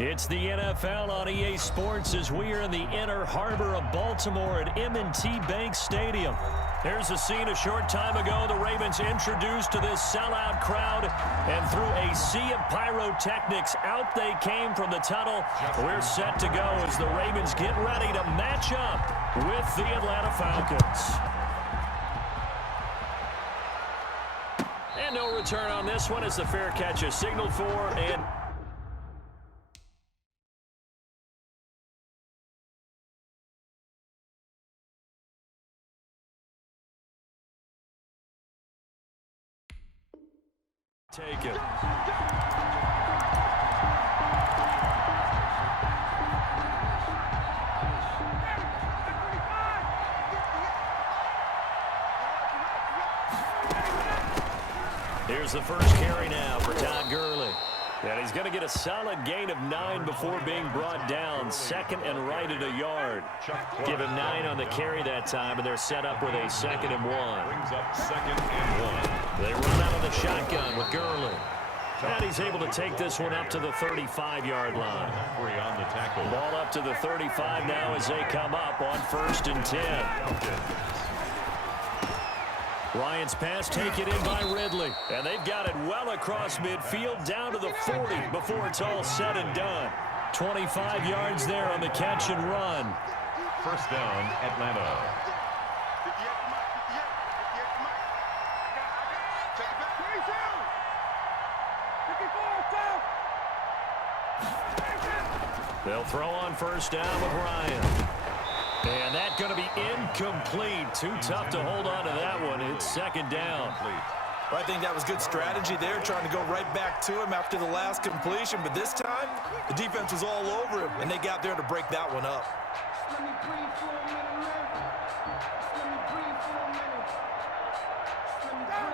It's the NFL on EA Sports as we are in the inner harbor of Baltimore at M&T Bank Stadium. Here's a scene a short time ago. The Ravens introduced to this sellout crowd, and through a sea of pyrotechnics, out they came from the tunnel. We're set to go as the Ravens get ready to match up with the Atlanta Falcons. And no return on this one as the fair catch is signaled for, and take it. Here's the first carry now for Todd Gurley. And he's going to get a solid gain of 9 before being brought down. Second and right at a yard. Give him 9 on the carry that time, and they're set up with a 2nd and 1. Brings up 2nd and 1. They run out of the shotgun with Gurley. And he's able to take this one up to the 35-yard line. On the tackle. Ball up to the 35 now as they come up on 1st and 10. Ryan's pass taken in by Ridley. And they've got it well across midfield down to the 40 before it's all said and done. 25 yards there on the catch and run. First down, Atlanta. They'll throw on first down with Ryan. And that's going to be incomplete. Too tough to hold on to that one. It's 2nd down. Well, I think that was good strategy there, trying to go right back to him after the last completion. But this time, the defense was all over him, and they got there to break that one up.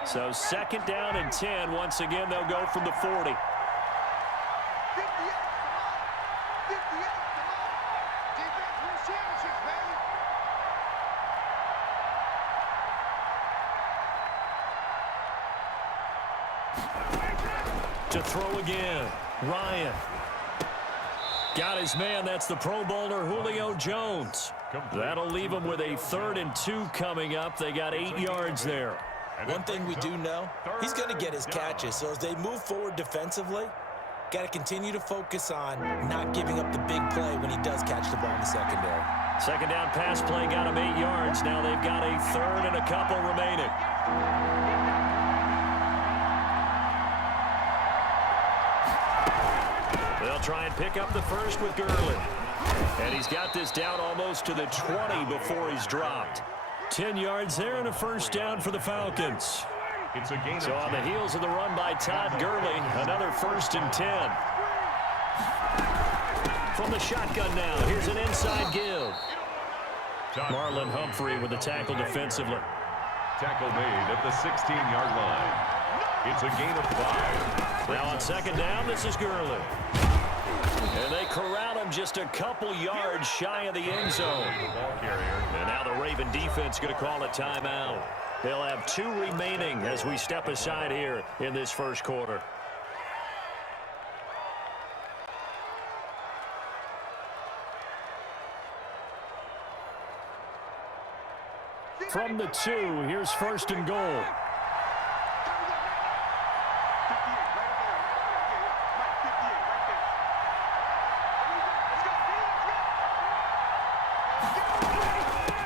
So 2nd down and 10. Once again, they'll go from the 40. To throw again. Ryan. Got his man. That's the Pro Bowler Julio Jones. That'll leave him with a 3rd and 2 coming up. They got 8 yards there. One thing we do know, he's going to get his catches. So as they move forward defensively, got to continue to focus on not giving up the big play when he does catch the ball in the secondary. 2nd down pass play got him 8 yards. Now they've got a 3rd and a couple remaining. They'll try and pick up the first with Gurley. And he's got this down almost to the 20 before he's dropped. 10 yards there and a first down for the Falcons. It's a gain. So on the heels of the run by Todd Gurley, another 1st and 10. From the shotgun now, here's an inside give. Marlon Humphrey with the tackle defensively. Tackle made at the 16-yard line. It's a gain of 5. Now on 2nd down, this is Gurley. And they corral him just a couple yards shy of the end zone. And now the Raven defense going to call a timeout. They'll have 2 remaining as we step aside here in this first quarter. From the 2, here's 1st and goal.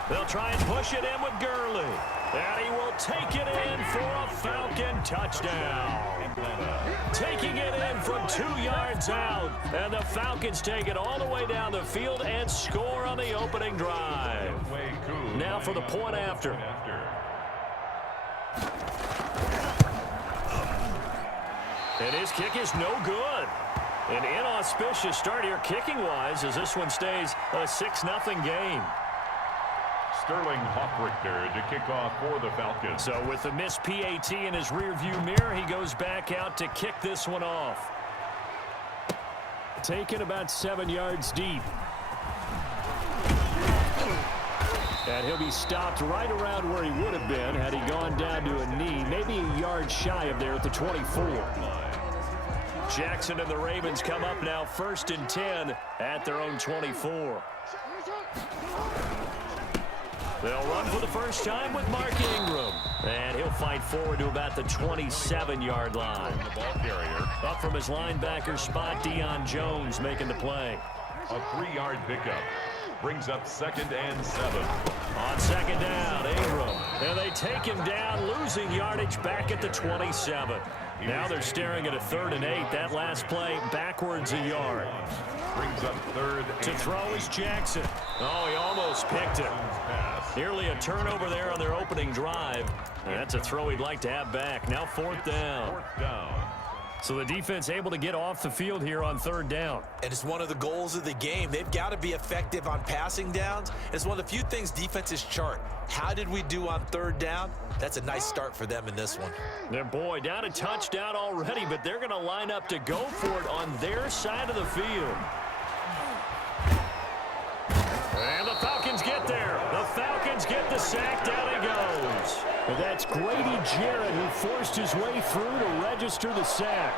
They'll try and push it in with Gurley. And he will take it in for a Falcon touchdown. Taking it in from 2 yards out. And the Falcons take it all the way down the field and score on the opening drive. Now for the point after. And his kick is no good. An inauspicious start here kicking-wise as this one stays a 6-0 game. Sterling Hoffrichter to kick off for the Falcons. So with the missed PAT in his rearview mirror, he goes back out to kick this one off. Taken about 7 yards deep. And he'll be stopped right around where he would have been had he gone down to a knee, maybe a yard shy of there at the 24. Jackson and the Ravens come up now 1st and 10 at their own 24. They'll run for the first time with Mark Ingram. And he'll fight forward to about the 27-yard line. The ball carrier. Up from his linebacker spot, Deion Jones making the play. A 3-yard pickup. Brings up 2nd and 7. On 2nd down, Ingram. And they take him down, losing yardage back at the 27. Now they're staring at a 3rd and 8. That last play backwards a yard. Brings up 3rd. To throw is Jackson. Oh, he almost picked it. Nearly a turnover there on their opening drive. And that's a throw he'd like to have back. Now 4th down. 4th down. So the defense able to get off the field here on 3rd down. And it's one of the goals of the game. They've got to be effective on passing downs. It's one of the few things defenses chart. How did we do on 3rd down? That's a nice start for them in this one. Their boy down a touchdown already, but they're going to line up to go for it on their side of the field. And the Falcons get there. The Falcons get the sack. Down he goes. And that's Grady Jarrett who forced his way through to register the sack.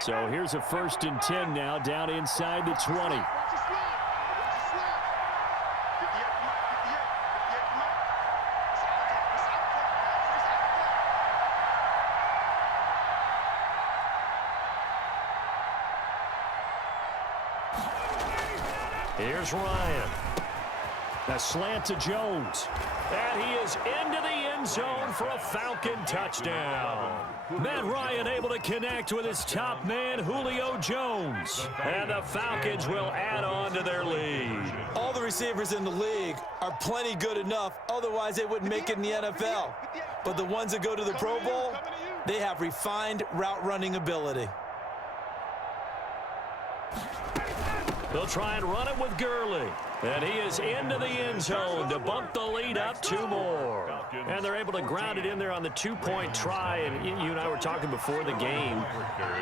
So here's a 1st and 10 now down inside the 20. Here's Ryan. A slant to Jones. And he is into the end zone for a Falcon touchdown. Matt Ryan able to connect with his top man, Julio Jones. And the Falcons will add on to their lead. All the receivers in the league are plenty good enough. Otherwise, they wouldn't make it in the NFL. But the ones that go to the Pro Bowl, they have refined route running ability. They'll try and run it with Gurley. And he is into the end zone to bump the lead up 2 more. And they're able to ground it in there on the 2-point try. And you and I were talking before the game.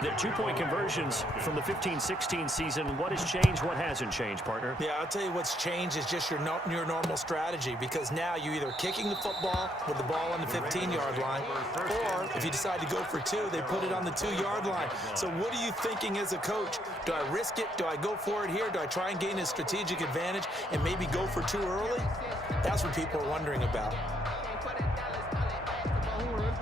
The 2-point conversions from the 15-16 season, what has changed, what hasn't changed, partner? Yeah, I'll tell you what's changed is just your normal strategy, because now you're either kicking the football with the ball on the 15-yard line, or if you decide to go for 2, they put it on the 2-yard line. So what are you thinking as a coach? Do I risk it? Do I go for it here? Do I try and gain a strategic advantage and maybe go for 2 early? That's what people are wondering about.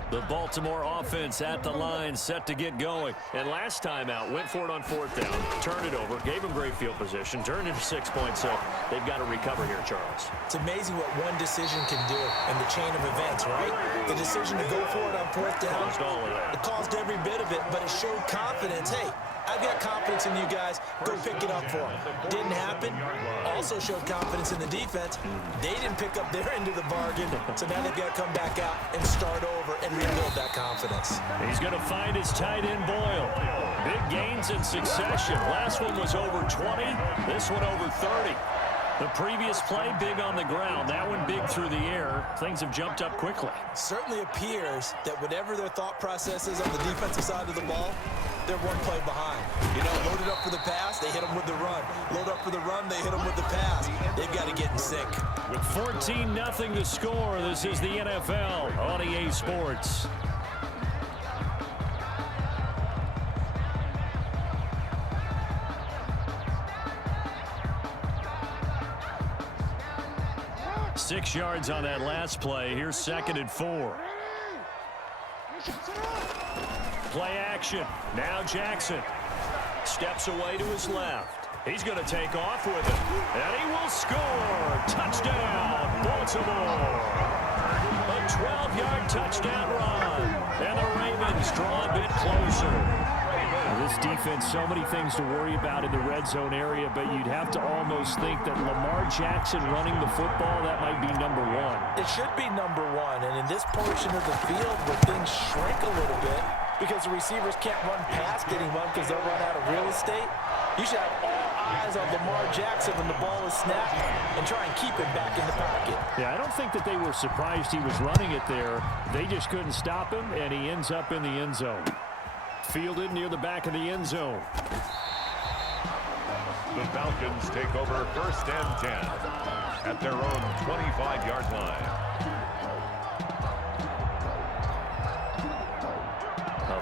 The Baltimore offense at the line, set to get going. And last time out, went for it on 4th down, turned it over, gave them great field position, turned it to 6 points, so they've got to recover here, Charles. It's amazing what one decision can do in the chain of events, right? The decision to go for it on 4th down, Caused all of that. it caused every bit of it, but it showed confidence. Hey, I've got confidence in you guys. Go pick it up for them. Didn't happen. Also showed confidence in the defense. They didn't pick up their end of the bargain, so now they've got to come back out and start over and rebuild that confidence. He's going to find his tight end, Boyle. Big gains in succession. Last one was over 20. This one over 30. The previous play, big on the ground. That one big through the air. Things have jumped up quickly. Certainly appears that whatever their thought process is on the defensive side of the ball, they're one play behind. You know, loaded up for the pass, they hit them with the run. Load up for the run, they hit them with the pass. They've got to get in sync. With 14-0 to score, this is the NFL on EA Sports. Six yards on that last play. Here's 2nd and 4. Play action. Now Jackson steps away to his left. He's going to take off with it. And he will score. Touchdown, Baltimore. A 12-yard touchdown run. And the Ravens draw a bit closer. This defense, so many things to worry about in the red zone area, but you'd have to almost think that Lamar Jackson running the football, that might be number 1. It should be number 1, and in this portion of the field where things shrink a little bit because the receivers can't run past anyone because they'll run out of real estate, you should have all eyes on Lamar Jackson when the ball is snapped and try and keep him back in the pocket. Yeah, I don't think that they were surprised he was running it there. They just couldn't stop him, and he ends up in the end zone. Fielded near the back of the end zone. The Falcons take over 1st and 10 at their own 25-yard line.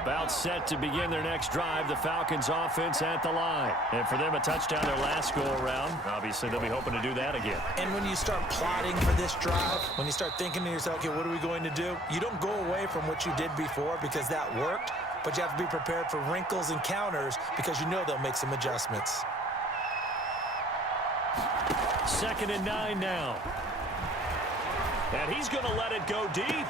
About set to begin their next drive, the Falcons offense at the line. And for them, a touchdown their last go-around. Obviously, they'll be hoping to do that again. And when you start plotting for this drive, when you start thinking to yourself, okay, what are we going to do? You don't go away from what you did before because that worked, but you have to be prepared for wrinkles and counters because you know they'll make some adjustments. 2nd and 9 now. And he's going to let it go deep.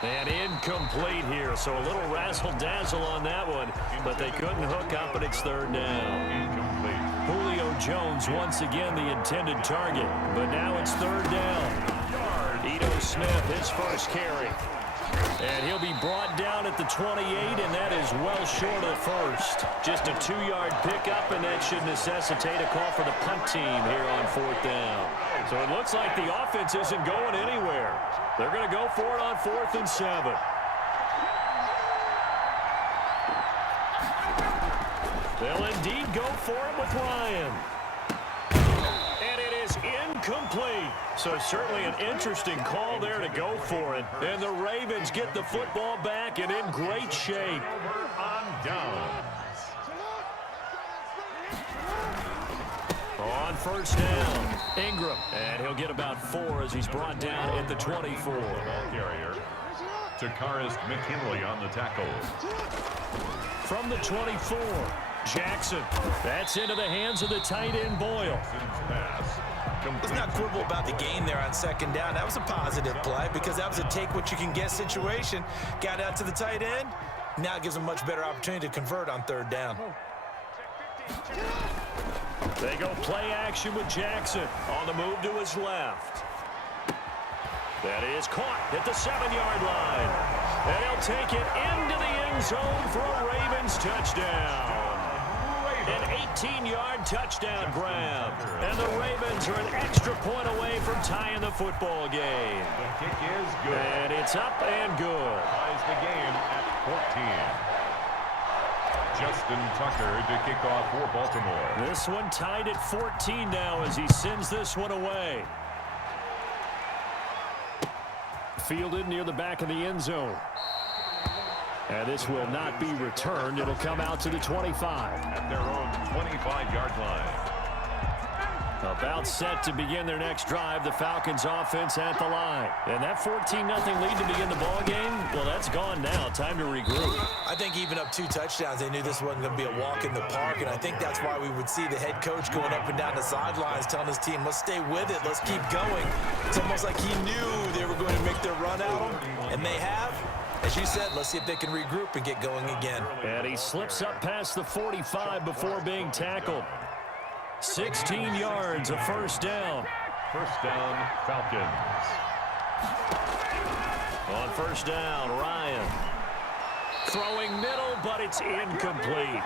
And incomplete here, so a little razzle-dazzle on that one, but they couldn't hook up, and it's 3rd down. Incomplete. Julio Jones once again the intended target, but now it's 3rd down. Ito Smith, his first carry. And he'll be brought down at the 28, and that is well short of the first. Just a 2-yard pickup, and that should necessitate a call for the punt team here on 4th down. So it looks like the offense isn't going anywhere. They're going to go for it on 4th and 7. They'll indeed go for it with Ryan. And it is incomplete. So certainly an interesting call there to go for it. And the Ravens get the football back and in great shape. On downs. On 1st down, Ingram. And he'll get about 4 as he's brought down at the 24. Ball carrier. Takarist McKinley on the tackle. From the 24, Jackson. That's into the hands of the tight end, Boyle. Let's not quibble about the gain there on 2nd down. That was a positive play because that was a take-what-you-can-get situation. Got out to the tight end. Now it gives them a much better opportunity to convert on 3rd down. They go play action with Jackson on the move to his left. That is caught at the 7-yard line. And he'll take it into the end zone for a Ravens touchdown. An 18-yard touchdown grab. And the Ravens are an extra point away from tying the football game. The kick is good. And it's up and good. Ties the game at 14. Justin Tucker to kick off for Baltimore. This one tied at 14 now as he sends this one away. Fielded near the back of the end zone. And this will not be returned. It'll come out to the 25. At their own 25-yard line. About set to begin their next drive, the Falcons offense at the line. And that 14-0 lead to begin the ball game, well, that's gone now. Time to regroup. I think even up 2 touchdowns, they knew this wasn't going to be a walk in the park, and I think that's why we would see the head coach going up and down the sidelines telling his team, let's stay with it, let's keep going. It's almost like he knew they were going to make their run at him, and they have. As you said, let's see if they can regroup and get going again. And he slips up past the 45 before being tackled. 16 yards, a 1st down. 1st down, Falcons. On 1st down, Ryan. Throwing middle, but it's incomplete.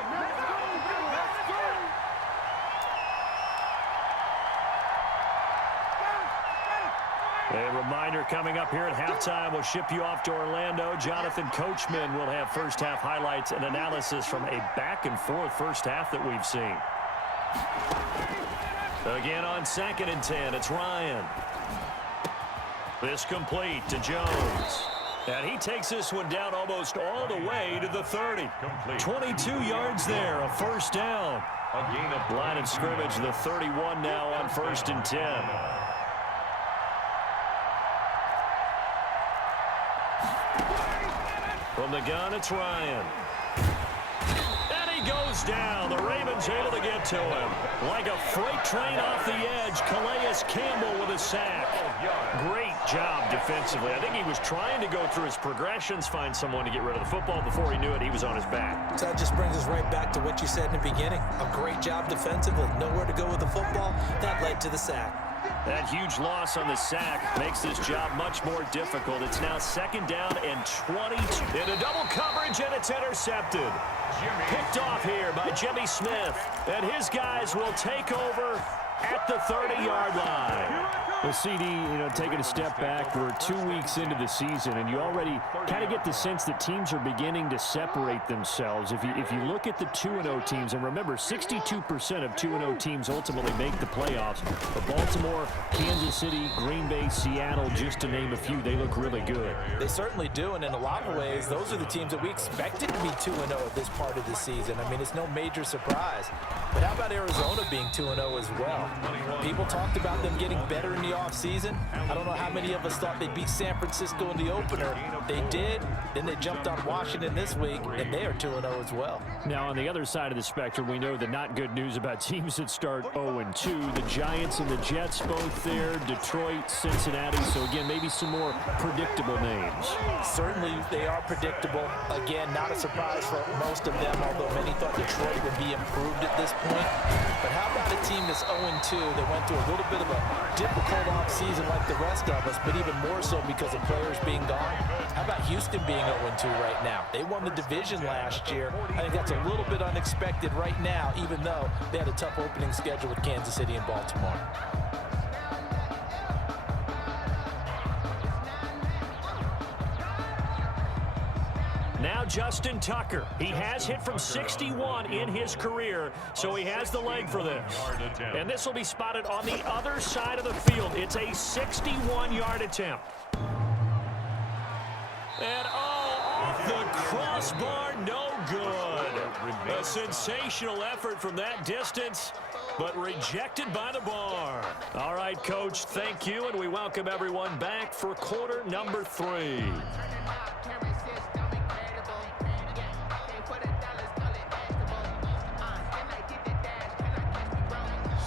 A reminder coming up here at halftime, we'll ship you off to Orlando. Jonathan Coachman will have first half highlights and analysis from a back-and-forth first half that we've seen. Again on 2nd and 10, it's Ryan. This complete to Jones. And he takes this one down almost all the way to the 30. Complete. 22 yards there, a 1st down. A gain of Line of scrimmage, the 31 now on 1st and 10. From the gun, it's Ryan. And he goes down. The Ravens able to get to him. Like a freight train off the edge, Calais Campbell with a sack. Great job defensively. I think he was trying to go through his progressions, find someone to get rid of the football. Before he knew it, he was on his back. So that just brings us right back to what you said in the beginning. A great job defensively. Nowhere to go with the football. That led to the sack. That huge loss on the sack makes this job much more difficult. It's now 2nd down and 20. Into double coverage, and it's intercepted. Picked off here by Jimmy Smith. And his guys will take over at the 30-yard line. Well, CD, taking a step back, we're 2 weeks into the season, and you already kind of get the sense that teams are beginning to separate themselves. If you look at the 2-0 teams, and remember, 62% of 2-0 teams ultimately make the playoffs. But Baltimore, Kansas City, Green Bay, Seattle, just to name a few, they look really good. They certainly do, and in a lot of ways, those are the teams that we expected to be 2-0 at this part of the season. I mean, it's no major surprise. But how about Arizona being 2-0 as well? People talked about them getting better in the offseason. I don't know how many of us thought they'd beat San Francisco in the opener. They did. Then they jumped on Washington this week, and they are 2-0 as well. Now, on the other side of the spectrum, we know the not good news about teams that start 0-2. The Giants and the Jets both there. Detroit, Cincinnati. So, again, maybe some more predictable names. Certainly, they are predictable. Again, not a surprise for most of them, although many thought Detroit would be improved at this point. But how about a team that's 0-2 that went through a little bit of a difficult offseason like the rest of us, but even more so because of players being gone? How about Houston being 0-2 right now? They won the division last year. I think that's a little bit unexpected right now, even though they had a tough opening schedule with Kansas City and Baltimore. Now Justin Tucker. He has hit from 61 in his career, so he has the leg for this. And this will be spotted on the other side of the field. It's a 61-yard attempt. And off the crossbar, no good. A sensational effort from that distance, but rejected by the bar. All right, Coach, thank you, and we welcome everyone back for quarter number 3.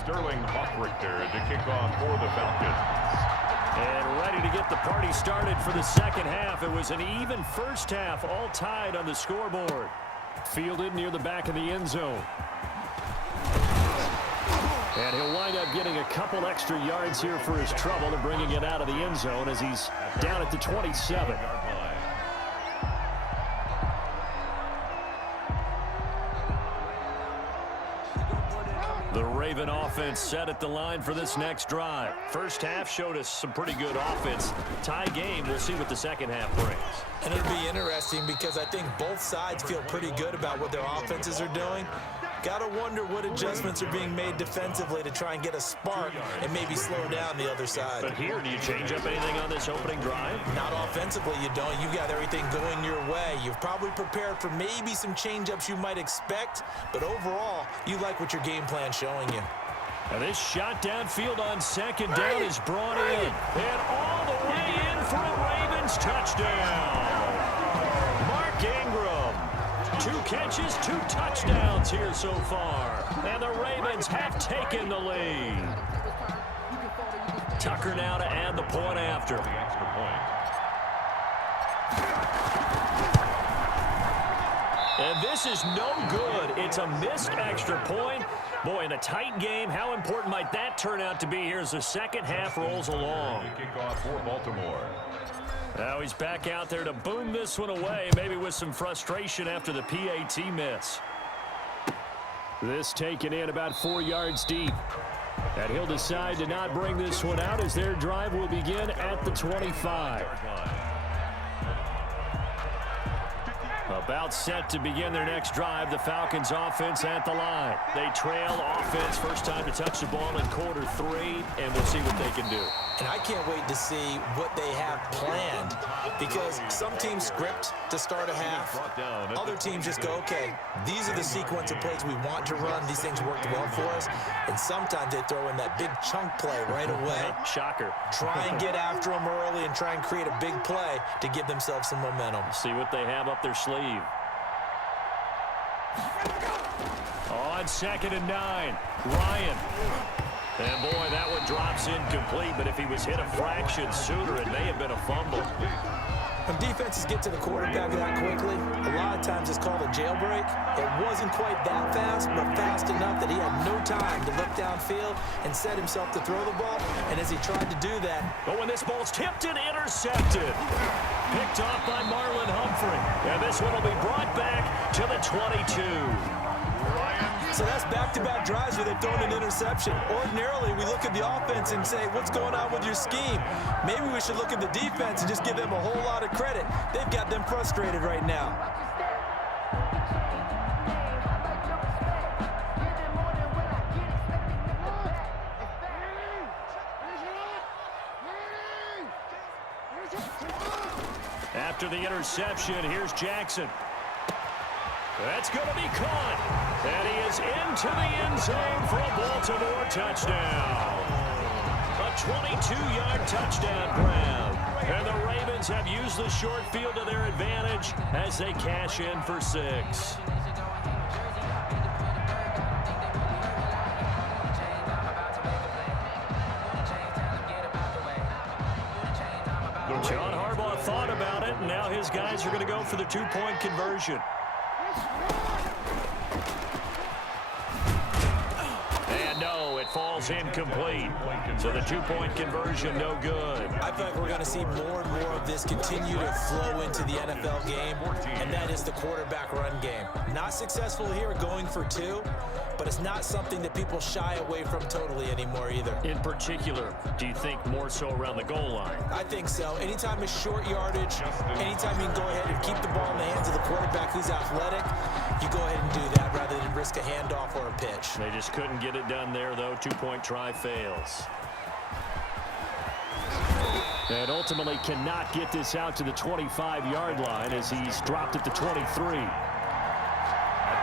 Sterling Hoffrichter to kick off for the Falcons. And ready to get the party started for the second half. It was an even first half, all tied on the scoreboard. Fielded near the back of the end zone. And he'll wind up getting a couple extra yards here for his trouble and bringing it out of the end zone as he's down at the 27. The Raven offense set at the line for this next drive. First half showed us some pretty good offense. Tie game, we'll see what the second half brings. And it'll be interesting because I think both sides feel pretty good about what their offenses are doing. Got to wonder what adjustments are being made defensively to try and get a spark and maybe slow down the other side. But here, do you change up anything on this opening drive? Not offensively, you don't. You got everything going your way. You've probably prepared for maybe some change-ups you might expect, but overall, you like what your game plan's showing you. Now this shot downfield on second down is brought in. And all the way in for a Ravens touchdown. Mark Ingram. 2 catches, 2 touchdowns here so far. And the Ravens have taken the lead. Tucker now to add the point after. The extra point. And this is no good. It's a missed extra point. Boy, in a tight game, how important might that turn out to be here as the second half rolls along? Kickoff for Baltimore. Now he's back out there to boom this one away, maybe with some frustration after the PAT miss. This taken in about 4 yards deep. And he'll decide to not bring this one out as their drive will begin at the 25. About set to begin their next drive, the Falcons offense at the line. They trail offense, first time to touch the ball in quarter 3, and we'll see what they can do. And I can't wait to see what they have planned, because some teams script to start a half. Other teams just go, okay, these are the sequence of plays we want to run. These things worked well for us. And sometimes they throw in that big chunk play right away. Shocker. Try and get after them early and try and create a big play to give themselves some momentum. See what they have up their sleeve. On 2nd and 9, Ryan. And boy, that one drops incomplete, but if he was hit a fraction sooner, it may have been a fumble. When defenses get to the quarterback that quickly, a lot of times it's called a jailbreak. It wasn't quite that fast, but fast enough that he had no time to look downfield and set himself to throw the ball. And as he tried to do that... But when this ball's tipped and intercepted, picked off by Marlon Humphrey. And this one will be brought back to the 22. So that's back-to-back drives where they've thrown an interception. Ordinarily, we look at the offense and say, what's going on with your scheme? Maybe we should look at the defense and just give them a whole lot of credit. They've got them frustrated right now. After the interception, here's Jackson. That's going to be caught. And he is into the end zone for a Baltimore touchdown. A 22-yard touchdown grab. And the Ravens have used the short field to their advantage as they cash in for 6. John Harbaugh thought about it, and now his guys are going to go for the 2-point conversion. And no, it falls incomplete. So the 2-point conversion, no good. I feel like we're going to see more and more of this continue to flow into the NFL game, and that is the quarterback run game. Not successful here going for 2, but it's not something that people shy away from totally anymore either. In particular, do you think more so around the goal line? I think so. Anytime it's short yardage, anytime you can go ahead and keep the ball in the hands of the quarterback who's athletic, you go ahead and do that rather than risk a handoff or a pitch. They just couldn't get it done there, though. 2-point try fails. And ultimately cannot get this out to the 25-yard line as he's dropped at the 23.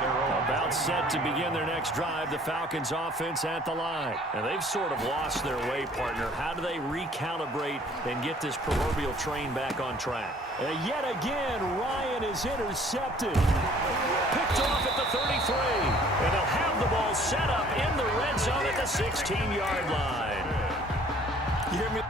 About set to begin their next drive, the Falcons offense at the line. And they've sort of lost their way, partner. How do they recalibrate and get this proverbial train back on track? Yet again, Ryan is intercepted. Picked off at the 33. And they'll have the ball set up in the red zone at the 16-yard line. You hear me?